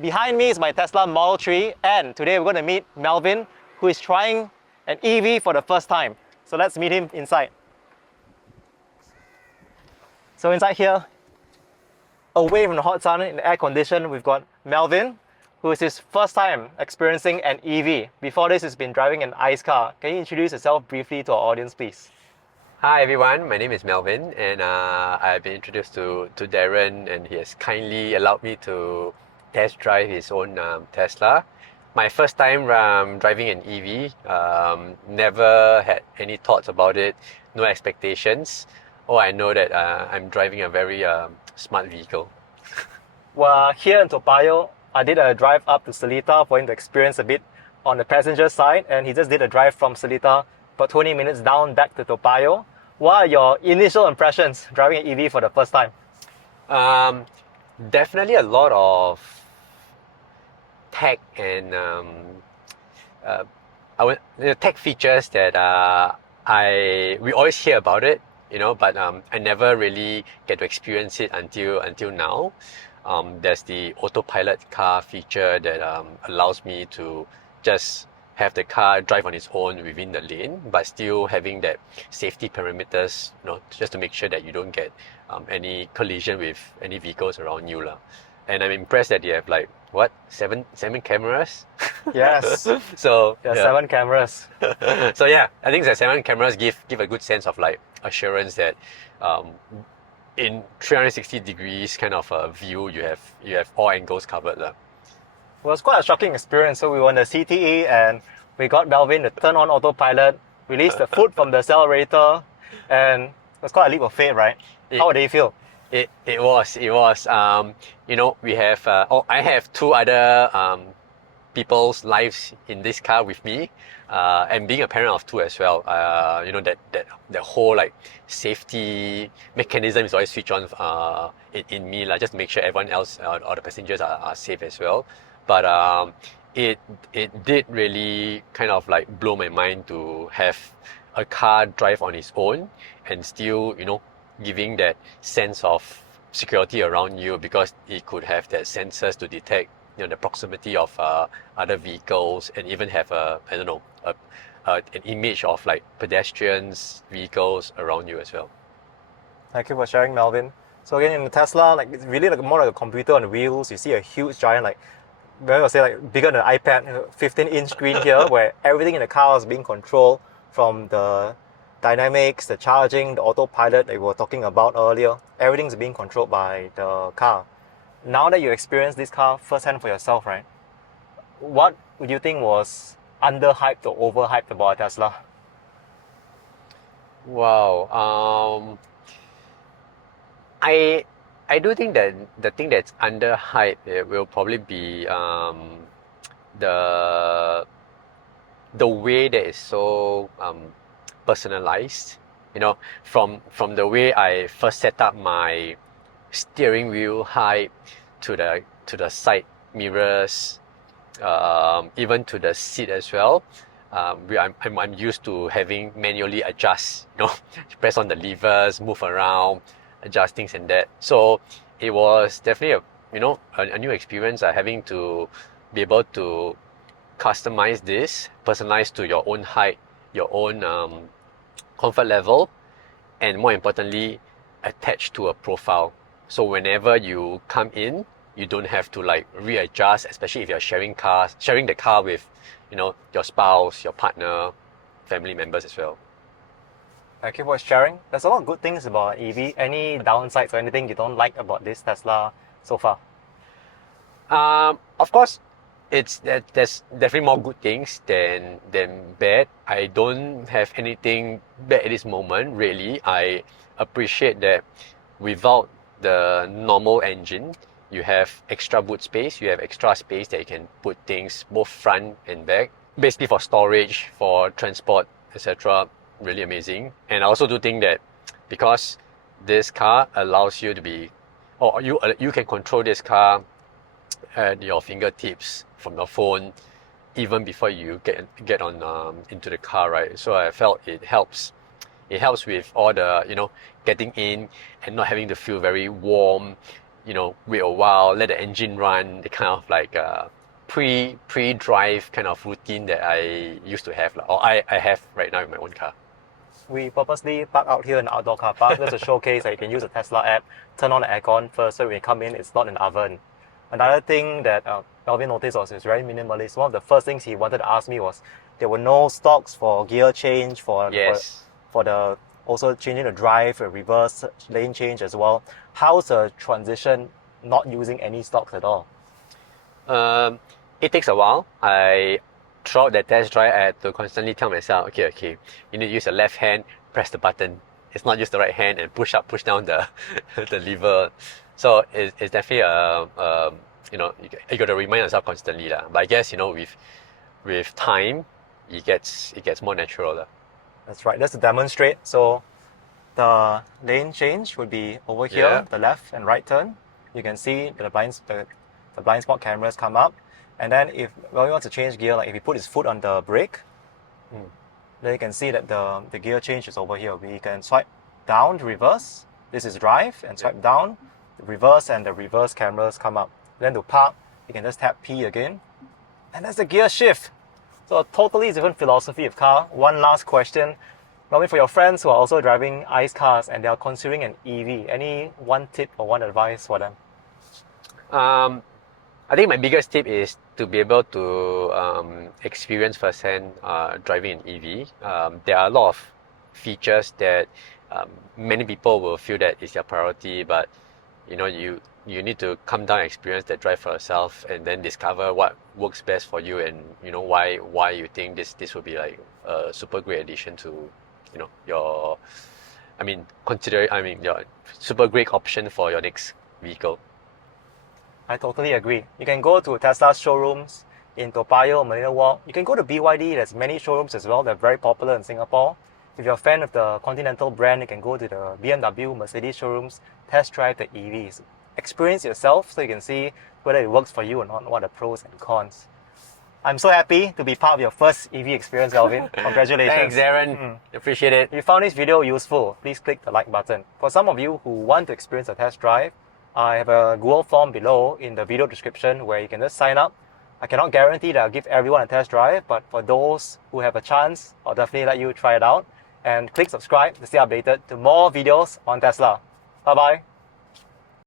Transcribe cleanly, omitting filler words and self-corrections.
Behind me is my Tesla Model 3, and today we're going to meet Melvin, who is trying an EV for the first time. So let's meet him inside. So inside here, away from the hot sun in the air condition, we've got Melvin, who is his first time experiencing an EV. Before this, he's been driving an ICE car. Can you introduce yourself briefly to our audience, please? Hi everyone, my name is Melvin, and I've been introduced to Daren, and he has kindly allowed me to test drive his own Tesla. My first time driving an EV, never had any thoughts about it, no expectations. Oh, I know that I'm driving a very smart vehicle. Well, here in Toa Payoh, I did a drive up to Seletar for him to experience a bit on the passenger side, and he just did a drive from Seletar about 20 minutes down back to Toa Payoh. What are your initial impressions driving an EV for the first time? Definitely a lot of tech and tech features that we always hear about it, but I never really get to experience it until now. There's the autopilot car feature that allows me to just have the car drive on its own within the lane, but still having that safety parameters, just to make sure that you don't get any collision with any vehicles around you. And I'm impressed that you have seven cameras? Yes. So there are 7 cameras. So yeah, I think the 7 cameras give a good sense of assurance that in 360 degrees kind of a view, you have all angles covered. It was quite a shocking experience. So we were on the CTE and we got Melvin to turn on autopilot, release the foot from the accelerator, and it was quite a leap of faith, right? How did you feel? It was. We have I have 2 other people's lives in this car with me, and being a parent of 2 as well. That the whole safety mechanism is always switched on in me, just to make sure everyone else or the passengers are safe as well. But it did really kind of blow my mind to have a car drive on its own and still giving that sense of security around you, because it could have that sensors to detect the proximity of other vehicles, and even have an image of pedestrians, vehicles around you as well. Thank you for sharing, Melvin. So again, in the Tesla, it's really more like a computer on wheels. You see a huge giant, bigger than an iPad, 15-inch screen here, where everything in the car is being controlled from the dynamics, the charging, the autopilot that we were talking about earlier. Everything's being controlled by the car. Now that you experienced this car firsthand for yourself, right? What would you think was underhyped or overhyped about a Tesla? Wow. I do think that the thing that's underhyped, it will probably be the way that is so personalized. From the way I first set up my steering wheel height to the side mirrors, even to the seat as well. I'm used to having manually adjust, press on the levers, move around, adjust things and that. So it was definitely a new experience, having to be able to customize this, personalize to your own height, your own comfort level, and more importantly, attach to a profile. So whenever you come in, you don't have to readjust, especially if you're sharing the car with your spouse, your partner, family members as well. Thank you for sharing. There's a lot of good things about EV. Any downsides or anything you don't like about this Tesla so far? Of course, there's definitely more good things than bad. I don't have anything bad at this moment, really. I appreciate that without the normal engine, you have extra boot space, you have extra space that you can put things both front and back, basically for storage, for transport, etc. Really amazing. And I also do think that because this car allows you to be, or you can control this car at your fingertips from your phone, even before you get on into the car, right? So I felt it helps with all the getting in and not having to feel very warm wait a while, let the engine run, the kind of like pre-drive kind of routine that I used to have, or I have right now in my own car. We purposely park out here in the outdoor car park. There's a showcase that you can use the Tesla app, turn on the aircon first, so when you come in, it's not an oven. Another thing that Melvin noticed was it's very minimalist. One of the first things he wanted to ask me was there were no stalks for gear change, for the also changing the drive, reverse lane change as well. How's the transition not using any stalks at all? It takes a while. Throughout that test drive, I had to constantly tell myself, okay, you need to use the left hand, press the button. It's not use the right hand and push up, push down the the lever. So it's definitely you got to remind yourself constantly lah. But I guess with time, it gets more natural lah. That's right. Just to demonstrate. So the lane change would be over here, the left and right turn. You can see the blind spot cameras come up. And then if Melvin wants to change gear, like if he put his foot on the brake, then you can see that the gear change is over here. We can swipe down to reverse. This is drive, and swipe down, the reverse, and the reverse cameras come up. Then to park, you can just tap P again. And that's the gear shift. So a totally different philosophy of car. One last question. Melvin, for your friends who are also driving ICE cars and they are considering an EV, any one tip or one advice for them? I think my biggest tip is to be able to experience firsthand driving an EV. There are a lot of features that many people will feel that is their priority, but you need to come down and experience that drive for yourself, and then discover what works best for you, and why you think this will be like a super great addition to your super great option for your next vehicle. I totally agree. You can go to Tesla's showrooms in Toa Payoh, Marina Walk. You can go to BYD. There's many showrooms as well. They're very popular in Singapore. If you're a fan of the Continental brand, you can go to the BMW, Mercedes showrooms, test drive the EVs. Experience yourself so you can see whether it works for you or not, what are the pros and cons. I'm so happy to be part of your first EV experience, Melvin. Congratulations. Thanks, Daren. Appreciate it. If you found this video useful, please click the like button. For some of you who want to experience a test drive, I have a Google form below in the video description where you can just sign up. I cannot guarantee that I'll give everyone a test drive, but for those who have a chance, I'll definitely let you try it out. And click subscribe to stay updated to more videos on Tesla. Bye bye.